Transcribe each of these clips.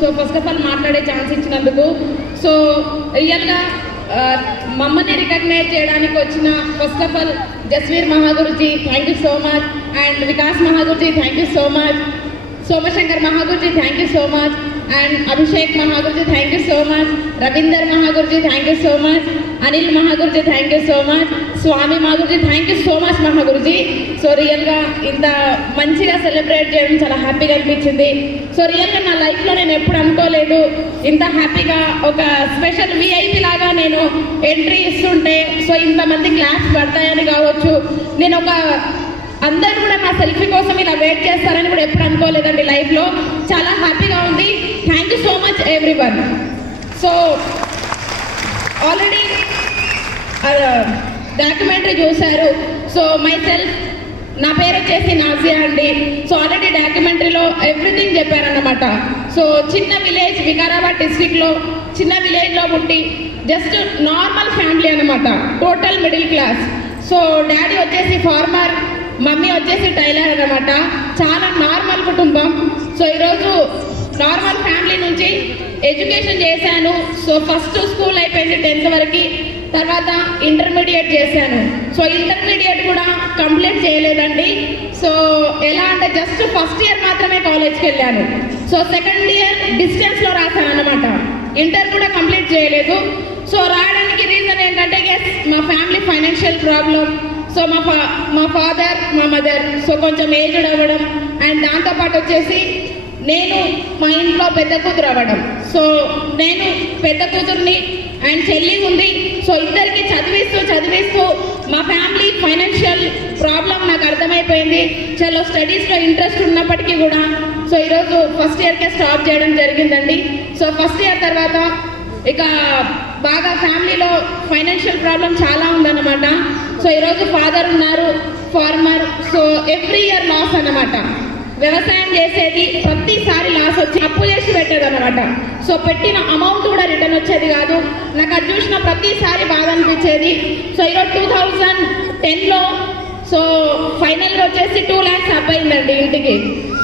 So first of all మాట్లాడే chance ఇచ్చినందుకు. So రియల్గా మమ్మల్ని రికగ్నైజ్ చేయడానికి వచ్చిన first of all Jasveer Mahaguruji thank you so much, and Vikas Mahaguruji thank you so much, Somashankar Mahaguruji thank you so much, and Abhishek Mahaguruji thank you so much, Ravinder Mahaguruji thank you so much, Anil Mahaguruji thank you so much, Swami Mahaguruji thank you so much Mahaguruji. So రియల్గా ఇంత మంచిగా celebrate చేయడం చాలా హ్యాపీగా అనిపించింది. So రియల్గా నా లైఫ్లో నేను ఎప్పుడు అనుకోలేదు ఇంత హ్యాపీగా ఒక స్పెషల్ విఐపి లాగా నేను ఎంట్రీ ఇస్తుంటే సో ఇంతమంది క్లాస్ పడతాయని కావచ్చు. నేను ఒక అందరూ కూడా నా సెల్ఫీ కోసం ఇలా వెయిట్ చేస్తారని కూడా ఎప్పుడు అనుకోలేదండి లైఫ్లో. చాలా హ్యాపీగా ఉంది. Thank you so much everyone. So already documentary చూశారు. సో మై సెల్ఫ్ నా పేరు వచ్చేసి నాజియా అండి. సో ఆల్రెడీ డాక్యుమెంటరీలో ఎవ్రీథింగ్ చెప్పారన్నమాట. సో చిన్న విలేజ్ వికారాబాద్ డిస్ట్రిక్ట్లో చిన్న విలేజ్లో పుట్టి జస్ట్ నార్మల్ ఫ్యామిలీ అనమాట, total middle class. So daddy వచ్చేసి ఫార్మర్, మమ్మీ వచ్చేసి టైలర్ అనమాట. చాలా నార్మల్ కుటుంబం. సో ఈరోజు నార్మల్ ఫ్యామిలీ నుంచి ఎడ్యుకేషన్ చేశాను. సో ఫస్ట్ స్కూల్ అయిపోయింది 10th వరకు, తర్వాత ఇంటర్మీడియట్ చేశాను. సో ఇంటర్మీడియట్ కూడా కంప్లీట్ చేయలేదండి. సో ఎలా అంటే జస్ట్ ఫస్ట్ ఇయర్ మాత్రమే కాలేజ్కి వెళ్ళాను. సో సెకండ్ ఇయర్ డిస్టెన్స్లో రాశాను అనమాట. ఇంటర్ కూడా కంప్లీట్ చేయలేదు. సో రాయడానికి రీజన్ ఏంటంటే ఎస్ మా ఫ్యామిలీ ఫైనాన్షియల్ ప్రాబ్లం. సో మా ఫాదర్ మా మదర్ సో కొంచెం ఏజ్డ్ అవ్వడం, అండ్ దాంతోపాటు వచ్చేసి నేను మా ఇంట్లో పెద్ద కూతురు అవ్వడం. సో నేను పెద్ద కూతుర్ని అండ్ చెల్లి ఉంది. సో ఇద్దరికి చదివిస్తూ మా ఫ్యామిలీ ఫైనాన్షియల్ ప్రాబ్లం నాకు అర్థమైపోయింది. చలో స్టడీస్లో ఇంట్రెస్ట్ ఉన్నప్పటికీ కూడా సో ఈరోజు ఫస్ట్ ఇయర్కే స్టాప్ చేయడం జరిగిందండి. సో ఫస్ట్ ఇయర్ తర్వాత ఇక బాగా ఫ్యామిలీలో ఫైనాన్షియల్ ప్రాబ్లం చాలా ఉందన్నమాట. సో ఈరోజు ఫాదర్ ఉన్నారు farmer. So every year loss అన్నమాట. వ్యవసాయం చేసేది ప్రతిసారి లాస్ వచ్చి అప్పు చేసి పెట్టేది అనమాట. సో పెట్టిన అమౌంట్ కూడా రిటర్న్ వచ్చేది కాదు. నాకు అది చూసిన ప్రతిసారి బాధ అనిపించేది. సో ఈరోజు 2010లో సో ఫైనల్గా వచ్చేసి 2 lakhs అప్ అయిందండి ఇంటికి.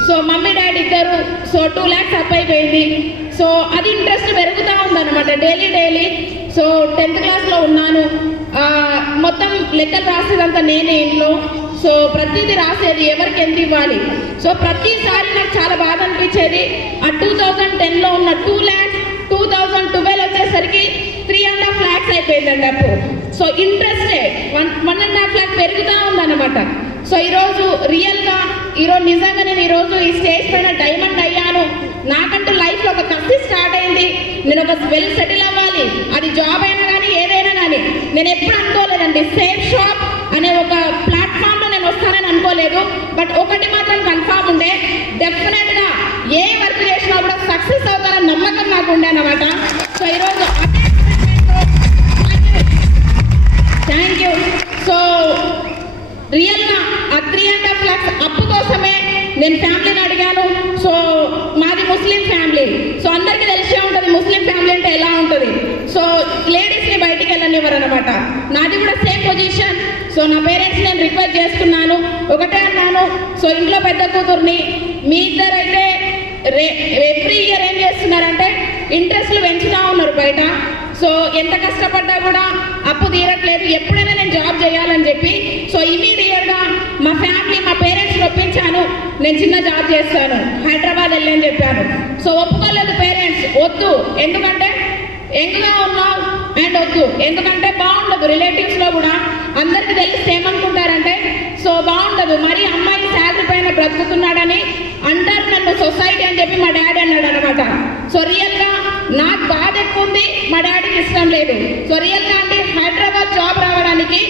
సో మమ్మీ డాడీ ఇద్దరు. సో 2 lakhs అప్ అయిపోయింది. సో అది ఇంట్రెస్ట్ పెరుగుతూ ఉందన్నమాట డైలీ. సో 10th క్లాస్లో ఉన్నాను. మొత్తం లెక్కలు రాసేదంతా నేనే ఇంట్లో. సో ప్రతిదీ రాసేది ఎవరికి ఎంత ఇవ్వాలి. సో ప్రతిసారి నాకు చాలా బాధ అనిపించేది. ఆ 2010లో ఉన్న 2 lakhs 2012 వచ్చేసరికి 3.5 lakhs అయిపోయిందండి అప్పు. సో ఇంట్రెస్టే 1.5 lakh పెరుగుతూ ఉందన్నమాట. సో ఈరోజు రియల్గా నిజంగా నేను ఈరోజు ఈ స్టేజ్ పైన డైమండ్ అయ్యాను. నాకంటూ లైఫ్లో ఒక కసి స్టార్ట్ అయింది. నేను ఒక వెల్ సెటిల్ అవ్వాలి, అది జాబ్ అయినా కానీ ఏదైనా కానీ. నేను ఎప్పుడు అనుకోలేదండి సేఫ్ షాప్ అనే ఒక ప్లాట్ఫామ్లో నేను వస్తానని అనుకోలేదు. బట్ ఒకటి మాత్రం కన్ఫామ్ ఉండే, డెఫినెట్గా ఏ వర్క్ చేసినా కూడా సక్సెస్ అవుతారని నమ్మకం నాకు ఉండే అన్నమాట. సో ఈరోజు థ్యాంక్ యూ. సో రియల్గా ఆ 3.5 lakhs అప్పు కోసమే నేను ఫ్యామిలీని అడిగాను. సో మాది ముస్లిం ఫ్యామిలీ. సో అందరికీ తెలిసే ఉంటుంది ముస్లిం ఫ్యామిలీ అంటే ఎలా ఉంటుంది. సో లేడీస్ని బయటికి వెళ్ళనివ్వరు అనమాట. నాది కూడా సేమ్ పొజిషన్. సో నా పేరెంట్స్ నేను రిక్వెస్ట్ చేస్తున్నాను, ఒకటే అన్నాను. సో ఇంట్లో పెద్ద కూతుర్ని, మీ ఇద్దరైతే ఎవ్రీ ఇయర్ ఏం చేస్తున్నారంటే ఇంట్రెస్ట్లు పెంచుతూ ఉన్నారు బయట. సో ఎంత కష్టపడ్డా కూడా అప్పు తీరట్లేదు. ఎప్పుడైనా నేను జాబ్ చేయాలని చెప్పి సో ఇమీడియట్గా మా ఫ్యామిలీ మా పేరెంట్స్ ఒప్పించాను, నేను చిన్న జాబ్ చేస్తాను, హైదరాబాద్ వెళ్ళని చెప్పాను. సో ఒప్పుకోలేదు పేరెంట్స్. వద్దు, ఎందుకంటే యంగ్గా ఉన్నావు అండ్ వద్దు, ఎందుకంటే బాగుండదు. రిలేటివ్స్లో కూడా అందరికీ తెలిస్తే ఏమనుకుంటారంటే సో బాగుండదు, మరి అమ్మాయి శాలరీ పైన బ్రతుకుతున్నాడని అంటారు నన్ను సొసైటీ అని చెప్పి మా డాడీ అన్నాడు అనమాట. సో రియల్గా నాకు బాధ ఎక్కువ ఉంది, మా డాడీకి ఇష్టం లేదు. సో రియల్గా అంటే హైదరాబాద్ జాబ్ రావడానికి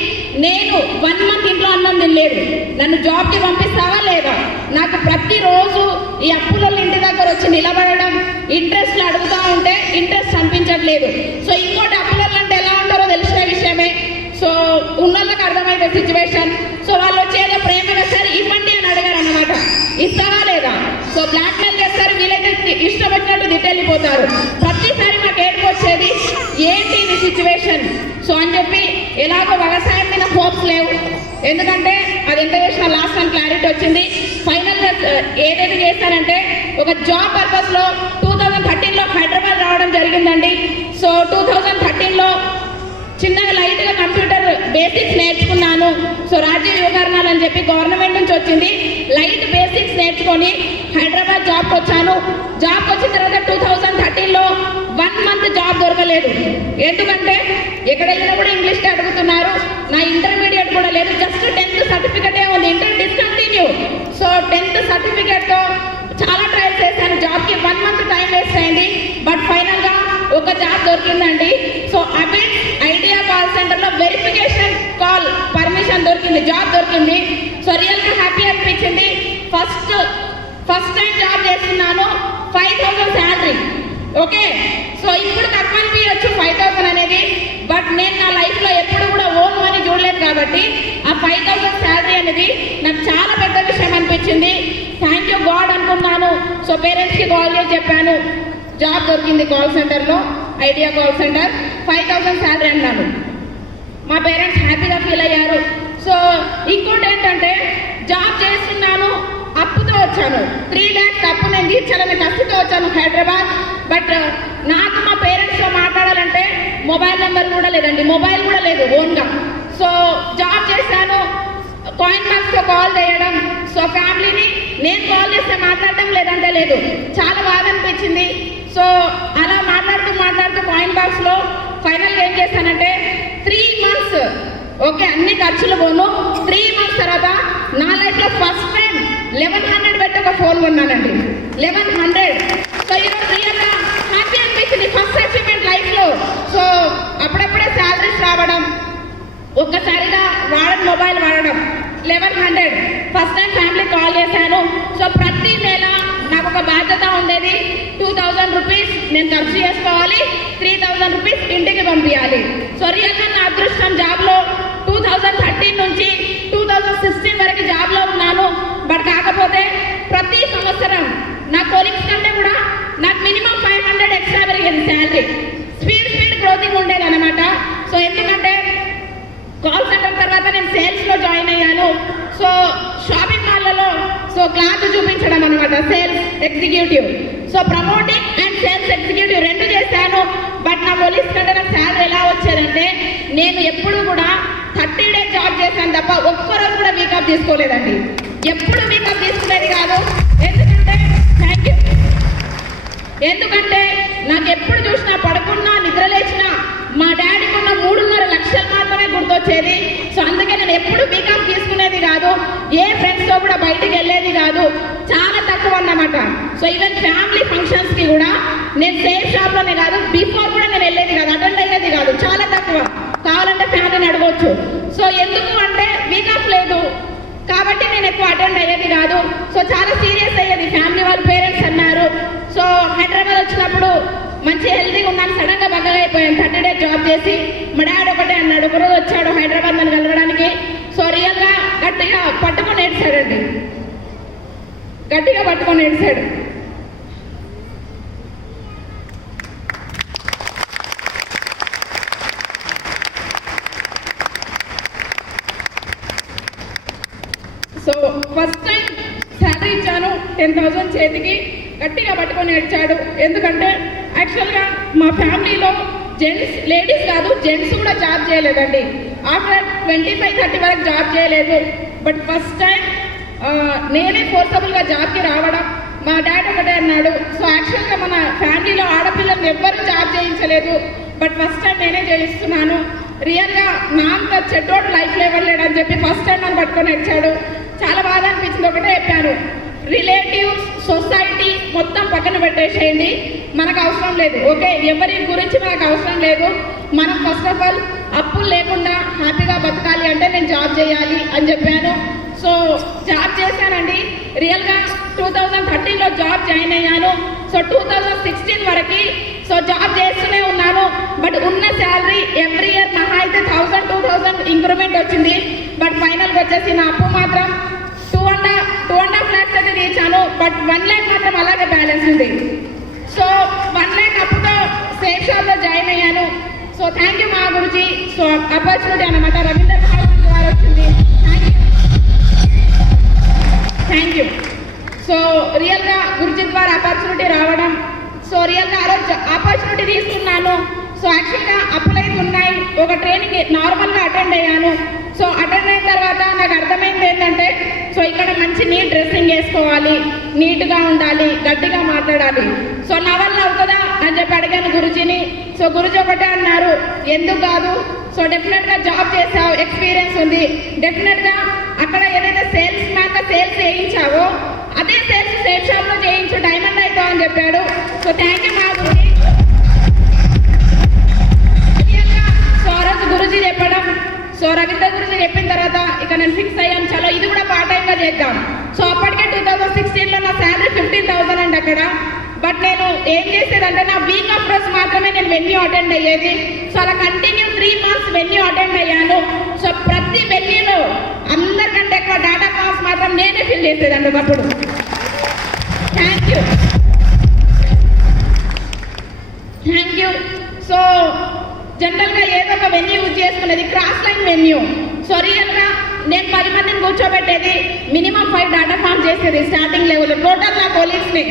నేను 1 month ఇంట్లో అన్నం తినలేదు. నన్ను జాబ్కి పంపిస్తావా లేదా? నాకు ప్రతిరోజు ఈ అప్పుల ఇంటి దగ్గర వచ్చి నిలబడడం, ఇంట్రెస్ట్లు అడుగుతూ ఉంటే ఇంట్రెస్ట్ అనిపించట్లేదు. సో ఇంకోటి అప్పుల అంటే ఎలా ఉంటారో తెలిసిన విషయమే. సో ఉన్నోళ్ళకి అర్థమైంది సిచ్యువేషన్. సో వాళ్ళు వచ్చి ఏదో ప్రేమగా సరే ఇవ్వండి అని అడిగారు అన్నమాట. ఇస్తావా లేదా? సో బ్లాక్మెయిల్ చేస్తారు, వీళ్ళైతే ఇష్టం వచ్చినట్టు దిట్టెళ్ళిపోతారు. ప్రతిసారి మాకు ఏడుపు వచ్చేది, ఏంటి ఇది సిచ్యువేషన్. సో అని చెప్పి ఎలాగో వ్యవసాయం మీద హోప్స్ లేవు, ఎందుకంటే అది ఎంత చేసినా లాస్ట్ టైం క్లారిటీ వచ్చింది. ఫైనల్గా ఏదైతే చేస్తారంటే ఒక జాబ్ పర్పస్లో 2013 బేసిక్స్ నేర్చుకున్నాను. సో రాజ్య యువకరణాలు అని చెప్పి గవర్నమెంట్ నుంచి వచ్చింది. లైట్ బేసిక్స్ నేర్చుకొని హైదరాబాద్ జాబ్కి వచ్చాను. జాబ్కి వచ్చిన తర్వాత 2013లో 1 మంత్ జాబ్ దొరకలేదు. ఎందుకంటే ఎక్కడ వెళ్ళినా కూడా ఇంగ్లీష్కి అడుగుతున్నారు. నా ఇంటర్మీడియట్ కూడా లేదు, జస్ట్ 10th సర్టిఫికెటే ఉంది. Inter discontinue. సో 10th సర్టిఫికెట్తో చాలా ట్రయల్ చేశాను. జాబ్కి 1 మంత్ టైం వేస్ట్ అయింది. బట్ ఫైనల్గా ఒక జాబ్ దొరికిందండి. సో అబిట్ ఐడియా కాల్ సెంటర్లో వెరిఫికేషన్ కాల్ పర్మిషన్ దొరికింది, జాబ్ దొరికింది. సో రియల్గా హ్యాపీ అనిపించింది. ఫస్ట్ టైం జాబ్ చేస్తున్నాను. 5,000 శాలరీ. ఓకే, సో ఇప్పుడు తక్కువ అనిపించచ్చు 5,000 అనేది. బట్ నేను నా లైఫ్లో ఎప్పుడు కూడా ఓన్ మనీ చూడలేదు కాబట్టి ఆ 5,000 శాలరీ అనేది నాకు చాలా పెద్ద విషయం అనిపించింది. థ్యాంక్ యూ గాడ్ అనుకున్నాను. సో పేరెంట్స్కి కాల్ చేసి చెప్పాను, జాబ్ దొరికింది కాల్ సెంటర్లో, ఐడియా కాల్ సెంటర్, 5,000 శాలరీ అన్నాను. మా పేరెంట్స్ హ్యాపీగా ఫీల్ అయ్యారు. సో ఇంకోటి ఏంటంటే జాబ్ చేస్తున్నాను, అప్పుతో వచ్చాను. 3 lakhs అప్పు నేను తీర్చాలని కసితో వచ్చాను హైదరాబాద్. బట్ నాకు మా పేరెంట్స్తో మాట్లాడాలంటే మొబైల్ నెంబర్ కూడా లేదండి, మొబైల్ కూడా లేదు ఓన్గా. సో జాబ్ చేశాను, కాయిన్ బాక్స్తో కాల్ చేయడం. సో ఫ్యామిలీని నేను కాల్ చేస్తే మాట్లాడడం లేదంటే లేదు. చాలా బాగా అనిపించింది. సో అలా మాట్లాడుతూ కాయిన్ బాక్స్లో ఫైనల్గా ఏం చేశానంటే 3 months ఓకే అన్ని ఖర్చులు పోను. 3 months తర్వాత నా లైఫ్లో ఫస్ట్ టైం 1100 పెట్టి ఒక ఫోన్ కొన్నానండి. 1100. సో ఈరోజు రియల్గా హ్యాపీ అనిపించింది, ఫస్ట్ అచీవ్మెంట్ లైఫ్లో. సో అప్పుడప్పుడే శాలరీస్ రావడం, ఒక్కసారిగా మొబైల్ వాడడం. 1100 ఫస్ట్ టైం ఫ్యామిలీ కాల్ చేశాను. సో ప్రతి నెల నాకు ఒక బాధ్యత ఉండేది. 2,000 రూపీస్ నేను ఖర్చు చేసుకోవాలి, 3,000 రూపీస్ ఇంటికి పంపించాలి. సో రియల్గా నా అదృష్టం, జాబ్లో 2013 నుంచి 2016 వరకు జాబ్లో ఉన్నాను. బట్ కాకపోతే ప్రతి సంవత్సరం నా కొలీగ్స్ కంటే కూడా నాకు మినిమం 500 ఎక్స్ట్రా పెరిగింది శాలరీ. స్పీడ్ గ్రోతింగ్ ఉండేది అనమాట. సో ఎందుకంటే కాల్ సెంటర్ తర్వాత నేను సేల్స్లో జాయిన్ అయ్యాను. సో షాపింగ్ మాల్లలో సో క్లాత్ చూపించడం అనమాట, sales executive. So promoting and sales executive 2 చేశాను. బట్ నా పోలీస్ కంటే నాకు శాలరీ ఎలా వచ్చేదంటే నేను ఎప్పుడు కూడా 30 days జాబ్ చేశాను తప్ప ఒక్కరోజు కూడా వీకప్ తీసుకోలేదండి. ఎప్పుడు వీకప్ తీసుకునేది కాదు. ఎందుకంటే నాకు ఎప్పుడు చూసినా, పడుకున్నా, నిద్ర లేచినా మా డాడీకి ఉన్న 3.5 లక్షలు మాత్రమే గుర్తొచ్చేది. సో అందుకే నేను ఎప్పుడు వీకప్ తీసుకునేది కాదు. ఏ ఫ్రెండ్స్తో కూడా బయటికి వెళ్ళేది కాదు, చాలా తక్కువ అన్నమాట. సో ఈవెన్ ఫ్యామిలీ ఫంక్షన్స్కి కూడా నేను సేఫ్ షాప్లోనే కాదు, బిఫోర్ కూడా నేను వెళ్ళేది కాదు, అటెండ్ అయ్యేది కాదు, చాలా తక్కువ. కావాలంటే ఫ్యామిలీని అడగవచ్చు. సో ఎందుకు అంటే వీకప్ లేదు కాబట్టి నేను ఎక్కువ అటెండ్ అయ్యేది కాదు. సో చాలా సీరియస్ అయ్యేది. ఫ్యామిలీ వాళ్ళు పేరెంట్స్ అన్నారు. సో హైదరాబాద్ వచ్చినప్పుడు మంచి హెల్తీగా ఉన్నాను, సడన్గా బగ్గగా అయిపోయాను 30 days జాబ్ చేసి. మా డాడీ ఒకటే అన్నాడు, ఒకరోజు వచ్చాడు హైదరాబాద్ నన్ను కలవడానికి. సో రియల్గా గట్టిగా పట్టుకొని ఏడ్చాడండి, గట్టిగా పట్టుకొని ఏడ్చాడు. సో ఫస్ట్ టైం శాలరీ ఇచ్చాను, 10,000 చేతికి, గట్టిగా పట్టుకొని ఏడ్చాడు. ఎందుకంటే యాక్చువల్గా మా ఫ్యామిలీలో లేడీస్ కాదు, జెంట్స్ కూడా జాబ్ చేయలేదండి. ఆఫ్టర్ 25-30 వరకు జాబ్ చేయలేదు. బట్ ఫస్ట్ టైం నేనే ఫోర్సబుల్గా జాబ్కి రావడం. మా డాడీ ఒకటే అన్నాడు. సో యాక్చువల్గా మన ఫ్యామిలీలో ఆడపిల్లలు ఎవ్వరూ జాబ్ చేయించలేదు. బట్ ఫస్ట్ టైం నేనే చేయిస్తున్నాను. రియల్గా నా అంత చెడ్డోడు లైఫ్లో ఎవరు లేడని చెప్పి ఫస్ట్ టైం నన్ను పట్టుకొని వచ్చాడు. చాలా బాధ అనిపించింది. ఒకటే చెప్పాను, రిలేటివ్స్, సొసైటీ మొత్తం పక్కన పెట్టేసేయండి, మనకు అవసరం లేదు. ఓకే, ఎవరి గురించి మనకు అవసరం లేదు. మనం ఫస్ట్ ఆఫ్ ఆల్ అప్పులు లేకుండా హ్యాపీగా బతకాలి అంటే నేను జాబ్ చేయాలి అని చెప్పాను. సో జాబ్ చేశానండి. రియల్గా 2013లో జాబ్ జాయిన్ అయ్యాను. సో 2016 వరకు సో జాబ్ చేస్తూనే ఉన్నాను. బట్ ఉన్న శాలరీ ఎవ్రీ ఇయర్ మహా అయితే 1,000-2,000 ఇంక్రిమెంట్ వచ్చింది. బట్ ఫైనల్గా వచ్చేసి నా అప్పు మాత్రం 2.5 lakhs అయితే తీర్చాను. బట్ 1 lakh మాత్రం అలాగే బ్యాలెన్స్ ఉంది. సో 1 lakh అప్పుతో సేఫ్ షాప్లో జాయిన్ అయ్యాను. సో థ్యాంక్ యూ మా గురించి. సో ఆపర్చునిటీ అనమాట, రవీంద్ర గారు వచ్చింది. Thank you. సో రియల్గా గురుజీ ద్వారా ఆపర్చునిటీ రావడం. సో రియల్గా ఆ రోజు ఆపర్చునిటీ తీసుకున్నాను. సో యాక్చువల్గా అప్పులైతే ఉన్నాయి. ఒక ట్రైనింగ్ నార్మల్గా అటెండ్ అయ్యాను. సో అటెండ్ అయిన తర్వాత నాకు అర్థమైంది ఏంటంటే, సో ఇక్కడ మంచి నీట్ డ్రెస్సింగ్ వేసుకోవాలి, నీట్గా ఉండాలి, గట్టిగా మాట్లాడాలి. సో నా వల్ల అవుతుందా అని చెప్పి అడిగాను గురుజీని. సో గురుజీ ఒకటే అన్నారు, ఎందుకు కాదు, సో డెఫినెట్గా జాబ్ చేసావు, ఎక్స్పీరియన్స్ ఉంది, డెఫినెట్గా అక్కడ ఏదైతే సేల్స్ మ్యాన్గా సేల్స్ చేయించావో అదే సేల్స్ సేల్ షాప్లో చేయించు, డైమండ్ అవుతావు అని చెప్పాడు. సో థ్యాంక్ యూ మా గురుజీ. సో ఆ రోజు గురుజీ చెప్పడం, సో రవీంద్ర గురించి చెప్పిన తర్వాత ఇక నేను ఫిక్స్ అయ్యాను, చలో ఇది కూడా పార్ట్ టైంగా చేద్దాం. సో అప్పటికే 2016లో నా శాలరీ 15,000 అండి అక్కడ. బట్ నేను ఏం చేసేదంటే నా వీక్ ఆఫ్ రోజు మాత్రమే నేను వెన్యూ అటెండ్ అయ్యేది. సో అలా కంటిన్యూ 3 months వెన్యూ అటెండ్ అయ్యాను. సో ప్రతి వెన్యూలో అందరికంటే ఎక్కువ డాటా కాల్స్ మాత్రం నేనే ఫిల్ చేసేదండి ఒకప్పుడు. Thank you. సో జనరల్గా ఏదో ఒక వెన్యూ యూజ్ చేసుకునేది క్రాస్ లైన్ వెన్యూ. సో రియల్గా నేను 10 మందిని కూర్చోబెట్టేది, మినిమం 5 డాటా ఫామ్ చేసేది స్టార్టింగ్ లెవెల్లో. టోటల్ నా కొలీగ్స్ని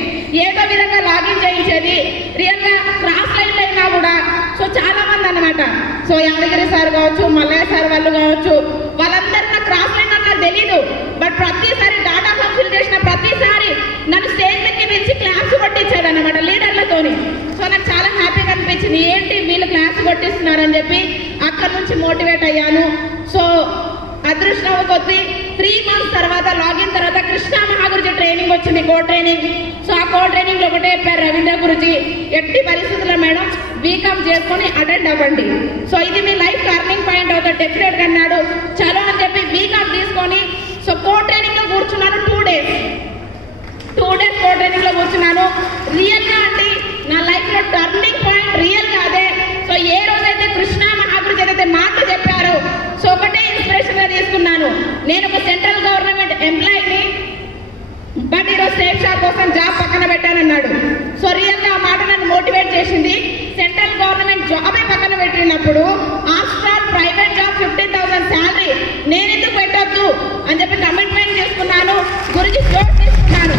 ఏదో విధంగా లాగిన్ చేయించేది. రియల్గా క్రాస్ లైన్లో అయినా కూడా సో చాలా మంది అనమాట. సో యాదగిరి సార్ కావచ్చు, మల్లయ్య సార్ వాళ్ళు కావచ్చు, వాళ్ళందరూ నాకు క్రాస్ లైన్ అంటే తెలీదు. బట్ ప్రతిసారి డాటా ఫామ్ ఫిల్ చేసిన ప్రతిసారి నన్ను స్టేజ్ దగ్గర పిలిచి క్లాస్ కొట్టించేది అనమాట లీడర్లతోని. సో నాకు చాలా హ్యాపీగా అనిపించింది, ఏంటి వీళ్ళు క్లాస్ కొట్టిస్తున్నారని చెప్పి అక్కడి నుంచి మోటివేట్ అయ్యాను. సో అదృష్టం కొద్ది 3 months తర్వాత లాగిన్ తర్వాత కృష్ణ మహాగురుజీ ట్రైనింగ్ వచ్చింది, కో ట్రైనింగ్. సో ఆ కో ట్రైనింగ్లో ఒకటే చెప్పారు రవీంద్ర గురుజీ, ఎట్టి పరిస్థితుల్లో మేడం బీకామ్ చేసుకొని అటెండ్ అవ్వండి, సో ఇది మీ లైఫ్ టర్నింగ్ పాయింట్ అవుతుంది డెఫినెట్గా అన్నాడు. చలో అని చెప్పి బీకామ్ తీసుకొని సో కో ట్రైనింగ్లో కూర్చున్నాను. 2 days కో ట్రైనింగ్లో కూర్చున్నాను. రియల్గా అండి నా లైఫ్లో టర్నింగ్ పాయింట్ రియల్గా అదే. సో ఏ రోజైతే కృష్ణ మహాగురుజీ ఏదైతే మాటలు చెప్పారో సో ఒకటే ఇన్స్పిరేషన్గా తీసుకున్నాను. నేను ఒక సెంట్రల్ గవర్నమెంట్ ఎంప్లాయీని, బట్ ఈరోజు సేఫ్ షాప్ కోసం జాబ్ పక్కన పెట్టానన్నాడు. సో రియల్గా ఆ మాట నన్ను మోటివేట్ చేసింది. సెంట్రల్ గవర్నమెంట్ జాబే పక్కన పెట్టినప్పుడు ఆఫ్టర్ ప్రైవేట్ జాబ్ 15,000 శాలరీ నేను ఎందుకు పెట్టొద్దు అని చెప్పి కమిట్మెంట్ చేసుకున్నాను. గురుజీ జోష్ తీసుకున్నాను.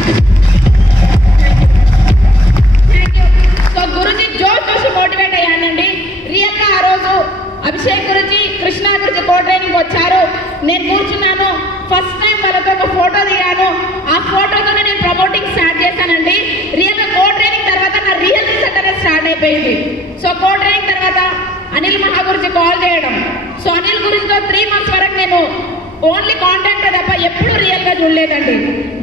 సో గురుజీ జోష్ మోటివేట్ అయ్యానండి. రియల్గా ఆ రోజు అభిషేక్ గురుజీ, కృష్ణ గురుజీ కో ట్రైనింగ్ వచ్చారు. నేను కూర్చున్నాను. ఫస్ట్ టైం వాళ్ళతో ఒక ఫోటో దిగాను. ఆ ఫోటోతోనే నేను ప్రమోటింగ్ స్టార్ట్ చేశానండి. రియల్గా కో ట్రైనింగ్ తర్వాత నా రియల్ రిజల్ట్ అనేది స్టార్ట్ అయిపోయింది. సో కో ట్రైనింగ్ తర్వాత అనిల్ మహాగురుజీ కాల్ చేయడం. సో అనిల్ గురుజీతో 3 months వరకు నేను ఓన్లీ కాంటాక్ట్ తప్ప ఎప్పుడు రియల్గా చూడలేదండి.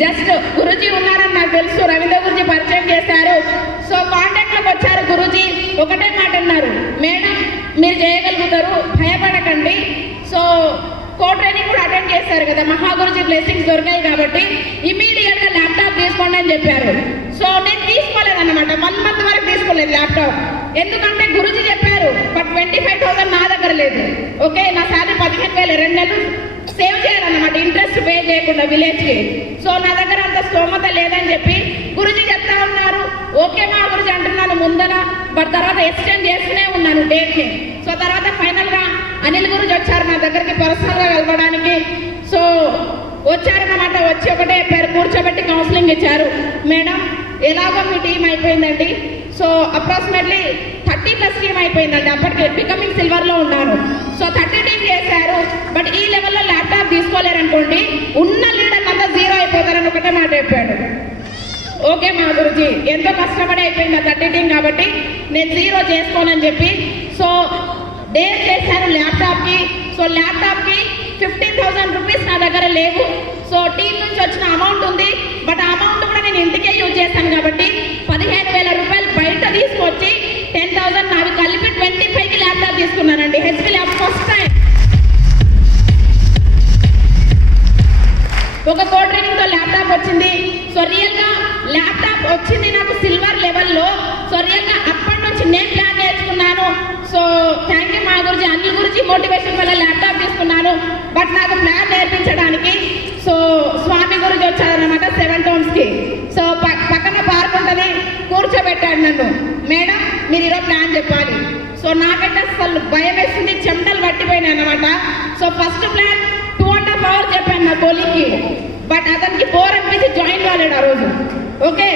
జస్ట్ గురుజీ ఉన్నారని నాకు తెలుసు, రవీంద్ర గురుజీ పరిచయం చేశారు. సో కాంటాక్ట్లోకి వచ్చారు. గురుజీ ఒకటే మాట అన్నారు, మేడం మీరు చేయగలుగుతారు, భయపడకండి. సో కో ట్రైనింగ్ కూడా అటెండ్ చేశారు కదా, మహాగురుజీ బ్లెస్సింగ్స్ దొరికాయి కాబట్టి ఇమీడియట్గా ల్యాప్టాప్ తీసుకోండి అని చెప్పారు. సో నేను తీసుకోలేదన్నమాట, 1 month వరకు తీసుకోలేదు ల్యాప్టాప్. ఎందుకంటే గురుజీ చెప్పారు, బట్ 25,000 నా దగ్గర లేదు. ఓకే, నా శాలరీ 15,000 2 నెలలు సేవ్ చేయాలన్నమాట, ఇంట్రెస్ట్ పే చేయకుండా విలేజ్కి. సో నా దగ్గర అంత స్తోమత లేదని చెప్పి గురుజీ చెప్తా ఉన్నారు. ఓకే మా గురుజీ అంటున్నాను ముందర, బట్ తర్వాత ఎక్స్టెండ్ చేస్తూనే ఉన్నాను డేట్ని. సో తర్వాత ఫైనల్గా అనిల్ గురుజీ వచ్చారు నా దగ్గరికి పర్సనల్గా కలవడానికి. సో వచ్చారన్నమాట. వచ్చి ఒకటే పేరు కూర్చోబెట్టి కౌన్సిలింగ్ ఇచ్చారు. మేడం ఎలాగో మీ టీం అయిపోయిందండి. సో అప్రాక్సిమేట్లీ 30+ టీం అయిపోయిందండి. అప్పటికి బికమింగ్ సిల్వర్లో ఉన్నాను. సో 30 టీం చేశారు. బట్ ఈ లెవెల్లో ల్యాప్టాప్ తీసుకోలేరనుకోండి, ఉన్న లీడర్లు అంతా 0 అయిపోతారని ఒకటే మాట చెప్పాడు. ఓకే మా గురుజీ, ఎంతో కష్టపడి అయిపోయింది ఆ 30 టీం కాబట్టి నేను 0 చేసుకోనని చెప్పి సో డేట్ చేశాను ల్యాప్టాప్కి. సో ల్యాప్టాప్కి 15,000 రూపీస్ నా దగ్గర లేవు. సో టీం నుంచి వచ్చిన అమౌంట్ ఉంది, బట్ ఆ అమౌంట్ కూడా నేను ఇంటికే యూజ్ చేశాను కాబట్టి 15,000 రూపాయలు బయట తీసుకొచ్చి 10,000 నావి కలిపి 25కి ల్యాప్టాప్ తీసుకున్నానండి. HP laptop first time. ఒక కో ట్రైనింగ్తో ల్యాప్టాప్ వచ్చింది. సో రియల్గా ల్యాప్టాప్ వచ్చింది నాకు సిల్వర్ లెవెల్లో. సో రియల్గా అప్పటి నుంచి నేను ప్లాన్ నేర్చుకున్నాను. సో థ్యాంక్ యూ మా గురుజీ, అనిల్ గురుజీ మోటివేషన్ వల్ల ల్యాప్టాప్ తీసుకున్నాను. బట్ నాకు ప్లాన్ నేర్పించడానికి సో స్వామి గురుజీ వచ్చారనమాట 7 Townsకి. సో పక్కన పార్క్ ఉంటుంది, కూర్చోబెట్టాడు నన్ను. మేడం మీరు ఈరోజు ప్లాన్ చెప్పాలి. సో నాకంటే అసలు భయం వేసింది, చెమటలు పట్టిపోయినాయి అనమాట. సో ఫస్ట్ ప్లాన్ 2.5 hours చెప్పాను నా కొలీగ్కి, బట్ అతనికి బోర్ అనిపించి జాయిన్ కాలేడు ఆ రోజు. ఓకే,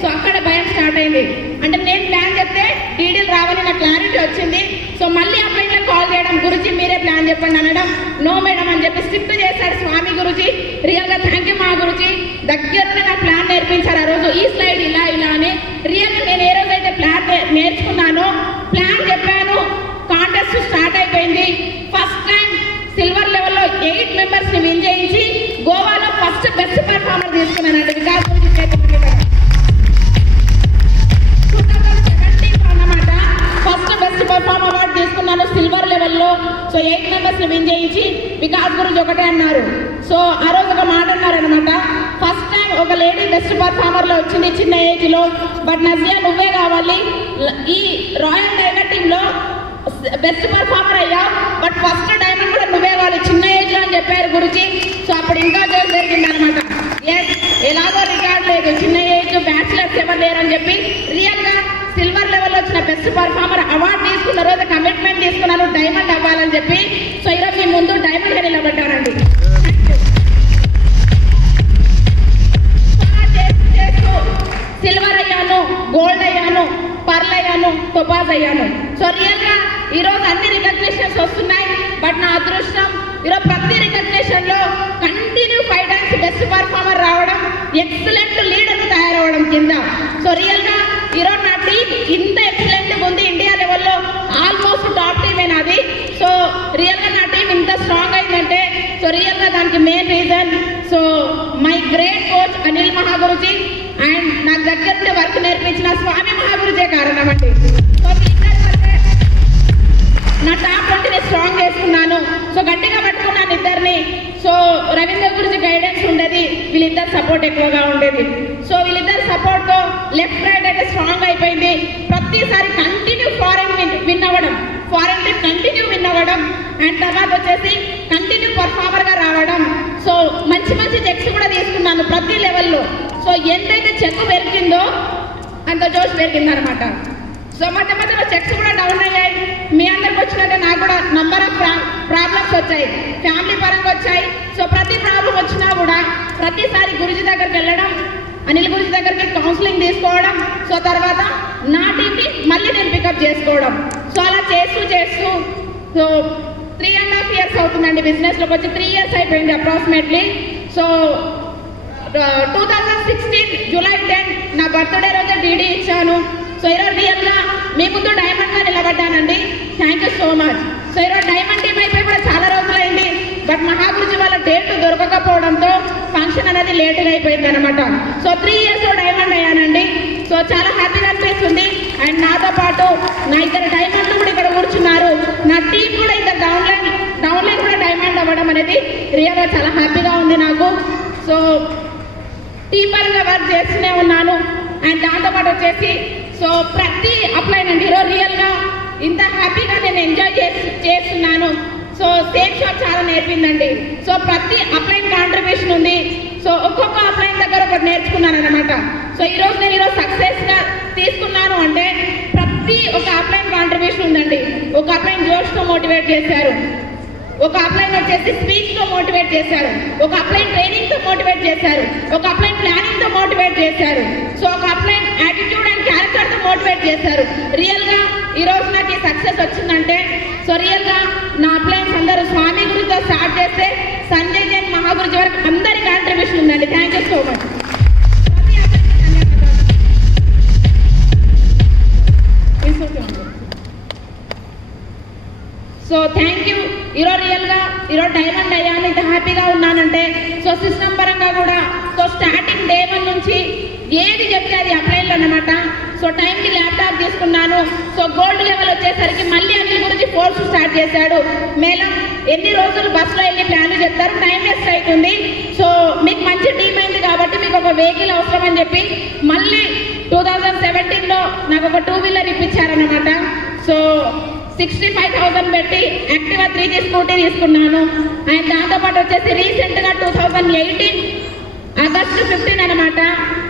సో అక్కడ భయం స్టార్ట్ అయింది. అంటే నేను ప్లాన్ చెప్తే డీడీలు రావాలి, నా క్లారిటీ వచ్చింది. సో మళ్ళీ అప్లైన్లో కాల్ చేయడం, గురుజీ మీరే ప్లాన్ చెప్పండి అనడం, నో మేడం అని చెప్పి స్ట్రిక్ట్ చేశారు స్వామి గురుజీ. రియల్గా థ్యాంక్ యూ మా గురుజీ. దగ్గరనే నా ప్లాన్ నేర్పించారు ఆ రోజు. ఈ స్లైడ్ ఇలా ఇలా అని రియల్గా నేను ఏ రోజైతే ప్లాన్ నేర్చుకున్నానో, ప్లాన్ చెప్పాను, కాంటెస్ట్ స్టార్ట్ అయిపోయింది. ఫస్ట్ టైం సిల్వర్ లెవెల్లో 8 మెంబర్స్ని విన్ చేయించి గోవాలో ఫస్ట్ బెస్ట్ పర్ఫార్మర్ తీసుకున్నానండి. వికాస్ గురించి 2017 అన్నమాట ఫస్ట్ బెస్ట్ పర్ఫార్మర్ అవార్డు తీసుకున్నాను సిల్వర్ లెవెల్లో. సో 8 మెంబర్స్ని విన్ చేయించి వికాస్ గురించి ఒకటే అన్నారు. సో ఆ రోజు ఒక మాట అన్నారనమాట, ఫస్ట్ టైం ఒక లేడీ బెస్ట్ పర్ఫార్మర్లో వచ్చింది చిన్న ఏజ్లో, బట్ నజియా నువ్వే కావాలి, ఈ రాయల్ టైగర్ టీంలో బెస్ట్ పర్ఫార్మర్ అయ్యా, బట్ ఫస్ట్ డైమండ్ కూడా నువ్వే కావాలి చిన్న ఏజ్ లో అని చెప్పారు గురుజీ. సో అప్పుడు ఇంకా జోక్ జరిగింది అనమాట. ఎలాగో రికార్డ్ లేదు, చిన్న ఏజ్ బ్యాచిలర్స్ ఎవరు లేరని చెప్పి రియల్ గా సిల్వర్ లెవెల్ వచ్చిన బెస్ట్ పర్ఫార్మర్ అవార్డు తీసుకున్న రోజు కమిట్మెంట్ తీసుకున్నాను డైమండ్ అవ్వాలని చెప్పి. సో ఈరోజు మీ ముందు డైమండ్ గా నిలబడ్డానండి. సిల్వర్ అయ్యాను, గోల్డ్ అయ్యాను, పర్ల్ అయ్యాను, టొపాజ్ అయ్యాను. సో రియల్ గా ఈరోజు అన్ని రికగ్నిషన్స్ వస్తున్నాయి, బట్ నా అదృష్టం ఈరోజు ప్రతి రికగ్నిషన్ లో కంటిన్యూ 5 టైమ్స్ బెస్ట్ పర్ఫార్మర్ రావడం, ఎక్సలెంట్ లీడర్ తయారవడం కింద. సో రియల్ గా ఈరోజు నా టీం ఇంత ఎక్సలెంట్ ఉంది, ఇండియా లెవెల్లో ఆల్మోస్ట్ టాప్ టీమే నాది. సో రియల్ గా నా టీం ఇంత స్ట్రాంగ్ అయిందంటే సో రియల్ గా దానికి main reason so my great coach Anil Mahaguruji and నాకు దగ్గర వర్క్ నేర్పించిన స్వామి మహాగురుజే కారణం అండి. సో నా టాప్ 20ని స్ట్రాంగ్ చేసుకున్నాను. సో గట్టిగా పట్టుకున్నాను ఇద్దరిని. సో రవీంద్ర గురించి గైడెన్స్ ఉండేది, వీళ్ళిద్దరు సపోర్ట్ ఎక్కువగా ఉండేది. సో వీళ్ళిద్దరు సపోర్ట్తో లెఫ్ట్ రైట్ అయితే స్ట్రాంగ్ అయిపోయింది. ప్రతిసారి కంటిన్యూ ఫారెన్ విన్ అవ్వడం, ఫారెన్ ట్రిప్ కంటిన్యూ విన్ అవ్వడం, అండ్ తర్వాత వచ్చేసి కంటిన్యూ పర్ఫార్మర్గా రావడం. సో మంచి మంచి చెక్స్ కూడా తీసుకున్నాను ప్రతి లెవెల్లో. సో ఎంతైతే చెక్ పెరిగిందో అంత జోష్ పెరిగిందనమాట. సో మధ్య మధ్యలో చెక్స్ కూడా డౌన్ అయ్యాయి. మీ అందరికి వచ్చినట్టే నాకు కూడా నంబర్ ఆఫ్ ప్రాబ్లమ్స్ వచ్చాయి, ఫ్యామిలీ పరంగా వచ్చాయి. సో ప్రతి ప్రాబ్లం వచ్చినా కూడా ప్రతిసారి గురుజీ దగ్గరికి వెళ్ళడం, అనిల్ గురుజీ దగ్గరికి కౌన్సిలింగ్ తీసుకోవడం, సో తర్వాత నా టీంని మళ్ళీ నేను పికప్ చేసుకోవడం. సో అలా చేస్తూ చేస్తూ సో 3.5 years అవుతుందండి బిజినెస్లోకి వచ్చి. 3 years అయిపోయింది అప్రాక్సిమేట్లీ. సో 2016 July 10 నా బర్త్డే రోజే డీడీ ఇచ్చాను. సో ఈరోజు రియల్గా మీ ముందు డైమండ్గా నిలబడ్డానండి. Thank you so much. So ఈరోజు డైమండ్ టీం అయిపోయి కూడా చాలా రోజులైంది, బట్ మహాగురుజీ వాళ్ళ డేట్ దొరకకపోవడంతో ఫంక్షన్ అనేది లేటుగా అయిపోయింది అనమాట. సో 3 years డైమండ్ అయ్యానండి. సో చాలా హ్యాపీగా అనిపిస్తుంది. అండ్ నాతో పాటు నా ఇద్దరు డైమండ్లు కూడా ఇక్కడ కూర్చున్నారు. నా టీం కూడా ఇద్దరు డౌన్లైన్ కూడా డైమండ్ అవ్వడం అనేది రియల్గా చాలా హ్యాపీగా ఉంది నాకు. సో టీం పరంగా వర్క్ చేస్తూనే ఉన్నాను. అండ్ దాంతోపాటు వచ్చేసి సో ప్రతి అప్లైన్ అండి ఈరోజు రియల్గా ఇంత హ్యాపీగా నేను ఎంజాయ్ చేస్తున్నాను. సో సేమ్ షాప్ చాలా నేర్పిందండి. సో ప్రతి అప్లైన్ కాంట్రిబ్యూషన్ ఉంది. సో ఒక్కొక్క అప్లైన్ దగ్గర ఒకటి నేర్చుకున్నాను అనమాట. సో నేను ఈరోజు సక్సెస్గా తీసుకున్నాను అంటే ప్రతి ఒక అప్లైన్ కాంట్రిబ్యూషన్ ఉందండి. ఒక అప్లైన్ జోష్తో మోటివేట్ చేశారు, ఒక అప్లైన్ వచ్చేసి స్పీచ్తో మోటివేట్ చేశారు, ఒక అప్లైన్ ట్రైనింగ్తో మోటివేట్ చేశారు, ఒక అప్లైన్ ప్లానింగ్తో మోటివేట్ చేశారు, సో ఒక అప్లైన్ యాటిట్యూడ్ అండ్ క్యారెక్టర్తో మోటివేట్ చేశారు. రియల్గా ఈరోజు నాకు ఈ సక్సెస్ వచ్చిందంటే సో రియల్గా నా అప్లైన్స్ అందరూ స్వామి గురితో స్టార్ట్ చేస్తే సంజయ్ జైన్ మహాగురుజీ వరకు అందరి కాంట్రిబ్యూషన్ ఉందండి. Thank you so much. So thank you. ఈరోజు డైమండ్ అయ్యాను, ఇంత హ్యాపీగా ఉన్నానంటే సో సిస్టమ్ పరంగా కూడా సో స్టార్టింగ్ day 1 నుంచి ఏది చెప్తే అది అప్లైన్లు అన్నమాట. సో టైంకి ల్యాప్టాప్ తీసుకున్నాను. సో గోల్డ్ లెవెల్ వచ్చేసరికి మళ్ళీ అనిల్ గురించి కోర్సు స్టార్ట్ చేశాడు. మేడం ఎన్ని రోజులు బస్సులో వెళ్ళి ప్లాన్లు చెప్తారు, టైం వేస్ట్ అవుతుంది. సో మీకు మంచి టీం అయింది కాబట్టి మీకు ఒక వెహికల్ అవసరం అని చెప్పి మళ్ళీ 2017లో నాకు ఒక 2-wheeler ఇప్పించారన్నమాట. సో 65,000 పెట్టి యాక్టివా 3G స్కూటీ తీసుకున్నాను. అండ్ దాంతోపాటు వచ్చేసి రీసెంట్గా 2018 August 15 అనమాట.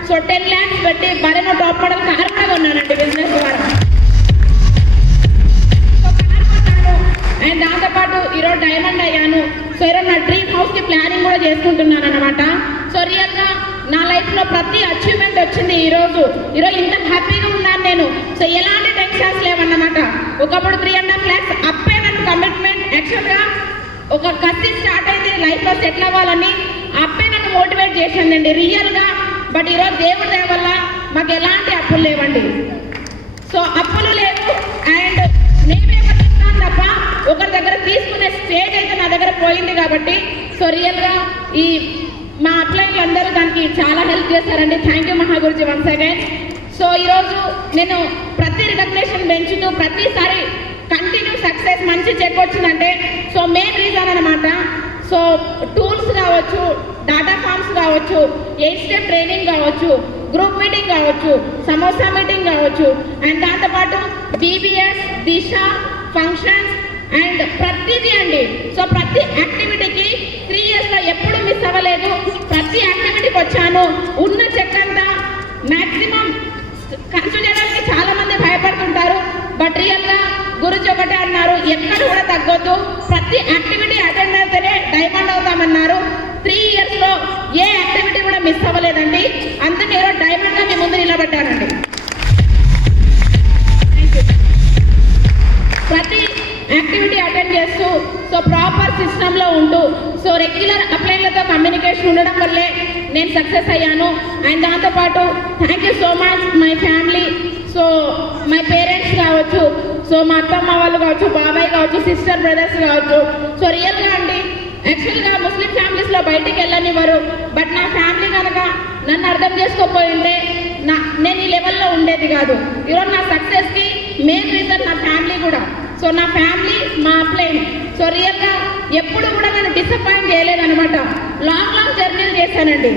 సో 10 lakhs పెట్టి బలెనో టాప్ మోడల్ కార్ కూడా కొన్నానండి బిజినెస్ ద్వారా. సో కార్ కొన్నాను. అండ్ దాంతోపాటు ఈరోజు డైమండ్ అయ్యాను. సో ఈరోజు నా డ్రీమ్ హౌస్కి ప్లానింగ్ కూడా చేసుకుంటున్నాను అనమాట. సో రియల్గా నా లైఫ్లో ప్రతి అచీవ్మెంట్ వచ్చింది ఈరోజు ఇంత హ్యాపీగా ఉన్నాను నేను. సో ఎలాంటి టెన్షన్స్ లేవన్నమాట. ఒకప్పుడు 3.5 lakhs అప్పే నన్ను కమిట్మెంట్ యాక్చువల్గా ఒక కసి స్టార్ట్ అయింది లైఫ్లో సెటిల్ అవ్వాలని అప్పే నన్ను మోటివేట్ చేసిందండి రియల్గా. బట్ ఈరోజు దేవుడి దయ వల్ల మాకు ఎలాంటి అప్పులు లేవండి. సో అప్పులు లేవు అండ్ నేనే బతుకుతాను తప్ప ఒకరి దగ్గర తీసుకునే స్టేజ్ అయితే నా దగ్గర పోయింది కాబట్టి సో రియల్గా ఈ మా అప్లైన్లు అందరూ దానికి చాలా హెల్ప్ చేశారండి. Thank you Mahaguruji once again. So ఈరోజు నేను ప్రతి రికగ్నేషన్ పెంచుతూ ప్రతిసారి కంటిన్యూ సక్సెస్ మంచి చెక్ వచ్చిందంటే సో మెయిన్ రీజన్ అనమాట. సో టూల్స్ కావచ్చు, డాటా ఫామ్స్ కావచ్చు, 8 స్టెప్ ట్రైనింగ్ కావచ్చు, గ్రూప్ మీటింగ్ కావచ్చు, సమోసా మీటింగ్ కావచ్చు అండ్ దాంతోపాటు బీబీఎస్, దిశ, ఫంక్షన్స్ అండ్ ప్రతిదీ అండి. సో ప్రతి యాక్టివిటీకి 3 yearsలో ఎప్పుడు మిస్ అవ్వలేదు. ప్రతి యాక్టివిటీకి వచ్చాను. ఉన్న చెక్ అంతా మ్యాక్సిమం ఖర్చు చేయడానికి చాలా మంది భయపడుతుంటారు. బట్ రియల్గా గురుజీ ఒకటే అన్నారు, ఎక్కడ కూడా తగ్గొద్దు, ప్రతి యాక్టివిటీ అటెండ్ అయితేనే డైమండ్ అవుతామన్నారు. 3 yearsలో ఏ యాక్టివిటీ కూడా మిస్ అవ్వలేదండి. అందుకే ఈరోజు డైమండ్గా మీ ముందు నిలబడ్డానండి. ప్రతి యాక్టివిటీ అటెండ్ చేస్తూ సో ప్రాపర్ సిస్టంలో ఉంటూ సో రెగ్యులర్ అప్లైన్లతో కమ్యూనికేషన్ ఉండడం వల్లే నేను సక్సెస్ అయ్యాను. అండ్ దాంతోపాటు thank you so much my family. So my parents కావచ్చు, సో మా అత్తమ్మ వాళ్ళు కావచ్చు, బాబాయ్ కావచ్చు, సిస్టర్ బ్రదర్స్ కావచ్చు. సో రియల్గా అండి యాక్చువల్గా ముస్లిం ఫ్యామిలీస్లో బయటికి వెళ్ళనివ్వరు. బట్ నా ఫ్యామిలీ కనుక నన్ను అర్థం చేసుకోపోయి ఉంటే నేను ఈ లెవెల్లో ఉండేది కాదు. ఈరోజు నా సక్సెస్కి మెయిన్ రీజన్ నా ఫ్యామిలీ కూడా. సో నా ఫ్యామిలీ, మా అప్లైన్ సో రియల్గా ఎప్పుడు కూడా నన్ను డిసప్పాయింట్ చేయలేదనమాట. లాంగ్ జర్నీలు చేశానండి.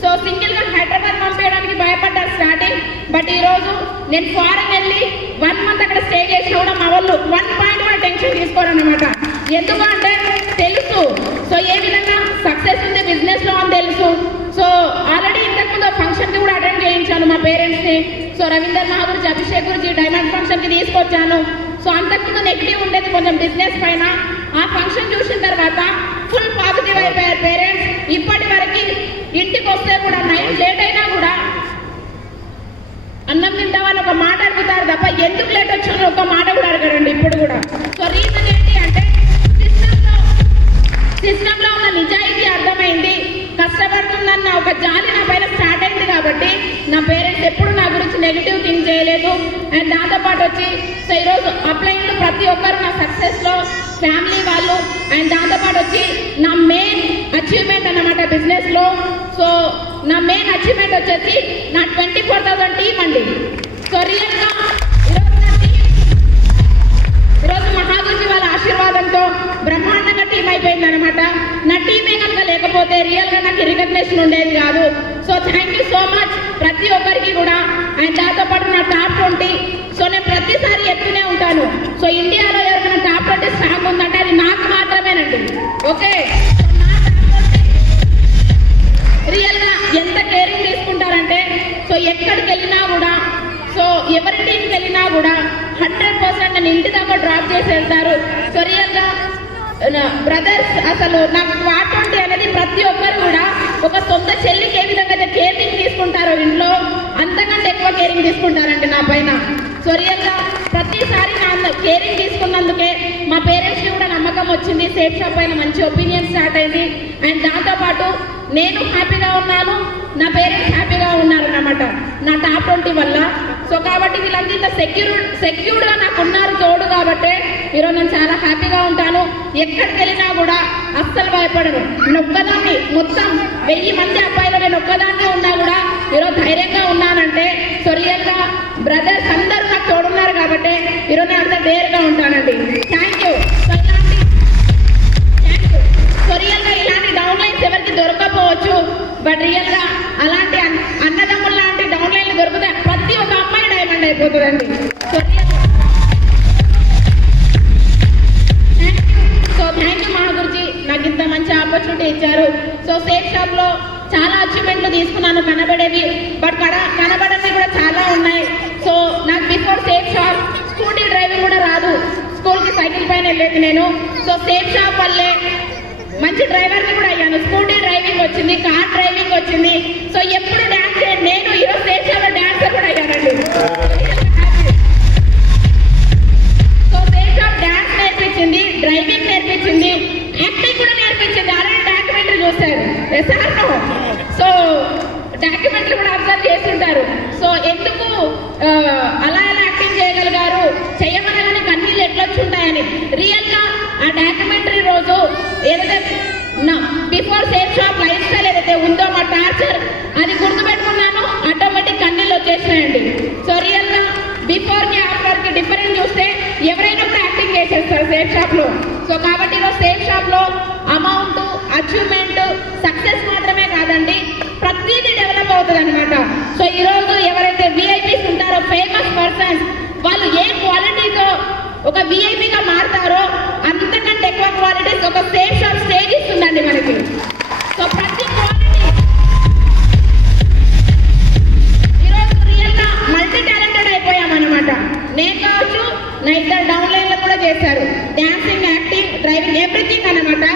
సో సింగిల్గా హైదరాబాద్ పంపించడానికి భయపడ్డారు స్టార్టింగ్. బట్ ఈరోజు నేను ఫారెన్ వెళ్ళి 1 month అక్కడ స్టే చేసినా కూడా మా వాళ్ళు 1 point కూడా టెన్షన్ తీసుకోరనమాట. ఎందుకు అంటే తెలుసు సో ఏ విధంగా సక్సెస్ ఉంది బిజినెస్లో అని తెలుసు. సో ఆల్రెడీ ఇంతకుముందు ఫంక్షన్కి కూడా అటెండ్ చేయించాను మా పేరెంట్స్ని. సో రవీందర్ మహాగురుజీ, అభిషేక్ గురుజీ డైమండ్ ఫంక్షన్కి తీసుకొచ్చాను. సో అంతకుముందు నెగిటివ్ ఉండేది కొంచెం బిజినెస్ పైన. ఆ ఫంక్షన్ చూసిన తర్వాత ఫుల్ పాజిటివ్ అయిపోయారు పేరెంట్స్. ఇప్పటి వరకు ఇంటికి వస్తే కూడా నైట్ లేట్ అయినా కూడా అన్నం తింటామని ఒక మాట అడుగుతారు తప్ప ఎందుకు లేట్ వచ్చానో ఒక మాట కూడా అడగరండి ఇప్పుడు కూడా. సో రీజన్ ఏంటి అంటే సిస్టంలో ఉన్న నిజాయితీ అర్థమైంది. కష్టపడుతుందన్న ఒక జాలి నా పైన స్టార్ట్ అయింది కాబట్టి నా పేరెంట్స్ ఎప్పుడు నా గురించి నెగిటివ్ థింక్ చేయలేదు. అండ్ దాంతోపాటు వచ్చి సో ఈరోజు అప్లైన్లు ప్రతి ఒక్కరు నా సక్సెస్లో ఫ్యామిలీ వాళ్ళు. అండ్ దాంతోపాటు వచ్చి నా మెయిన్ అచీవ్మెంట్ అన్నమాట బిజినెస్లో. సో నా మెయిన్ అచీవ్మెంట్ వచ్చేసి నా 24,000 టీమ్ అండి. సో రియల్గా ఈరోజు మహాగురుజీ వాళ్ళ ఆశీర్వాదంతో బ్రహ్మాండంగా టీం అయిపోయింది అనమాట. నా టీమే కనుక లేకపోతే రియల్గా నాకు రికగ్నేషన్ ఉండేది కాదు. So thank you so much ప్రతి ఒక్కరికి కూడా. అండ్ దాంతోపాటు నా టాప్ 20 సో నేను ప్రతిసారి ఎత్తునే ఉంటాను. సో ఇండియాలో ఎవరికైనా టాప్ 20 స్ట్రాంగ్ ఉందంటే అది నాకు మాత్రమేనండి. ఓకే, రియల్గా ఎంత కేరింగ్ తీసుకుంటారంటే సో ఎక్కడికి వెళ్ళినా కూడా సో ఎవరి టీంకి వెళ్ళినా కూడా 100% నేను ఇంటి దాకా డ్రాప్ చేసి వెళ్తారు. సో రియల్గా బ్రదర్స్ అసలు నాకు టాప్ 20 అనేది ప్రతి ఒక్కరు కూడా ఒక సొంత చెల్లికి ఏ విధంగా అయితే కేరింగ్ తీసుకుంటారో ఇంట్లో అంతకంటే ఎక్కువ కేరింగ్ తీసుకుంటారండి నా పైన. సో రియల్గా ప్రతిసారి నా కేరింగ్ తీసుకున్నందుకే మా పేరెంట్స్కి కూడా నమ్మకం వచ్చింది. సేఫ్ షాప్ పైన మంచి ఒపీనియన్ స్టార్ట్ అయింది. అండ్ దాంతోపాటు నేను హ్యాపీగా ఉన్నాను, నా పేరెంట్స్ హ్యాపీగా ఉన్నారన్నమాట నా టాప్ 20 వల్ల. సో కాబట్టి వీళ్ళంతా ఇంత సెక్యూర్డ్గా నాకు ఉన్నారు తోడు కాబట్టి ఈరోజు నేను చాలా హ్యాపీగా ఉంటాను. ఎక్కడికి వెళ్ళినా కూడా అస్సలు భయపడను. నేను ఒక్కదాన్ని మొత్తం 1000 మంది అబ్బాయిలు నేను ఒక్కదాన్నే ఉన్నా కూడా ఈరోజు ధైర్యంగా ఉన్నానంటే సో రియల్గా బ్రదర్స్ అందరూ నాకు తోడున్నారు కాబట్టి ఈరోజు నేను అంత డేర్గా ఉంటానండి. Thank you. సో రియల్గా ఇలాంటి డౌన్లైన్స్ ఎవరికి దొరకపోవచ్చు. బట్ రియల్గా అలాంటి అన్నదమ్ములు లాంటి డౌన్లైన్లు దొరికితే ప్రతి ఒక్క అమ్మాయి డైమండ్ అయిపోతుందండి. సో రియల్గా థ్యాంక్ యూ మహాగురుజీ, నాకు ఇంత మంచి ఆపర్చునిటీ ఇచ్చారు. సో సేఫ్ షాప్లో చాలా అచీవ్మెంట్లు తీసుకున్నాను కనబడేవి. బట్ కనబడేవి కూడా చాలా ఉన్నాయి. సో నాకు before safe shop scooty driving కూడా రాదు. స్కూల్కి సైకిల్ పైన వెళ్ళేది నేను. సో సేఫ్ షాప్ వల్లే మంచి డ్రైవర్ని కూడా అయ్యాను. స్కూటీ డ్రైవింగ్ వచ్చింది, కార్ డ్రైవింగ్ వచ్చింది. సో ఎప్పుడు డ్యాన్స్ నేను ఈరోజు సేఫ్ షాప్లో డ్యాన్సర్ కూడా అయ్యానండి. సో చేయమనగానే కన్నీళ్ళు ఎట్లొచ్చుంటాయని. రియల్గా ఆ డాక్యుమెంటరీ రోజు ఏదైతే before safe shop life style ఏదైతే ఉందో మా టార్చర్ అది గుర్తుపెట్టుకున్నాను, ఆటోమేటిక్ కన్నీళ్ళు వచ్చేసినాయండి. సో రియల్గా బిఫోర్కి ఆఫ్టర్కి డిఫరెన్స్ చూస్తే ఎవరైనా కూడా యాక్టింగ్ చేసేస్తారు సేఫ్ షాప్లో. సో కాబట్టి ఈరోజు సేఫ్ షాప్లో అమౌంట్, అచీవ్మెంట్, సక్సెస్ మాత్రమే కాదండి, ప్రతిదీ డెవలప్ అవుతుంది అనమాట. సో ఈరోజు ఎవరైతే విఐపీస్ ఉంటారో, ఫేమస్ పర్సన్స్, వాళ్ళు ఏ క్వాలిటీతో ఒక విఐపీగా మారుతారో అంతకంటే ఎక్కువ క్వాలిటీస్ ఒక సేఫ్ షాప్ స్టేజ్ ఇస్తుందండి మనకి. సో ప్రతి క్వాలిటీ ఈరోజు రియల్గా మల్టీ టాలెంటెడ్ అయిపోయామన్నమాట. నేను కావచ్చు, నా ఇద్దరు డౌన్లైన్లో కూడా చేశారు, డాన్సింగ్, యాక్టింగ్, డ్రైవింగ్, ఎవ్రీథింగ్ అనమాట.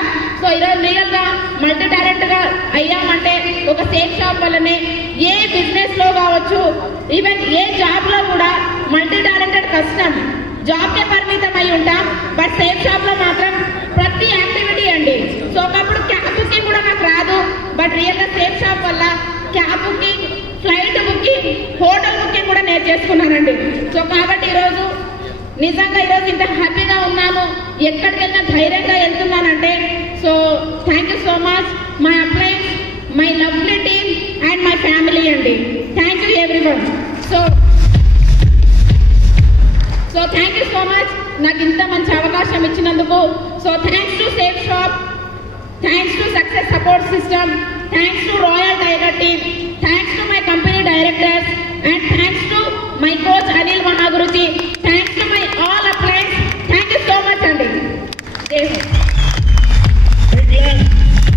సో ఈరోజు రియల్గా మల్టీ టాలెంట్గా అయ్యామంటే ఒక సేఫ్ షాప్ వల్లనే. ఏ బిజినెస్లో కావచ్చు, ఈవెన్ ఏ జాబ్లో కూడా మల్టీ టాలెంటెడ్ కష్టం. జాబ్కే పరిమితం అయి ఉంటాం, బట్ సేఫ్ షాప్లో మాత్రం ప్రతి యాక్టివిటీ అండి. సో ఒకప్పుడు క్యాబ్ బుకింగ్ కూడా నాకు రాదు, బట్ రియల్గా సేఫ్ షాప్ వల్ల cab booking, flight booking, hotel booking కూడా నేర్చేసుకున్నానండి. సో కాబట్టి ఈరోజు నిజంగా ఈరోజు ఇంత హ్యాపీగా ఉన్నాను, ఎక్కడికి వెళ్ళినా ధైర్యంగా వెళ్తున్నానంటే so thank you so much my uplines, my lovely team and my family అండి. Thank you everyone. So thank you so much నాకు ఇంత మంచి అవకాశం ఇచ్చినందుకు. So thanks to Safe Shop, thanks to success support system, thanks to Royal Tiger team, thanks to my company directors and thanks to my coach Anil Mahaguruji, thanks to my all uplines. Thank you so much అండి.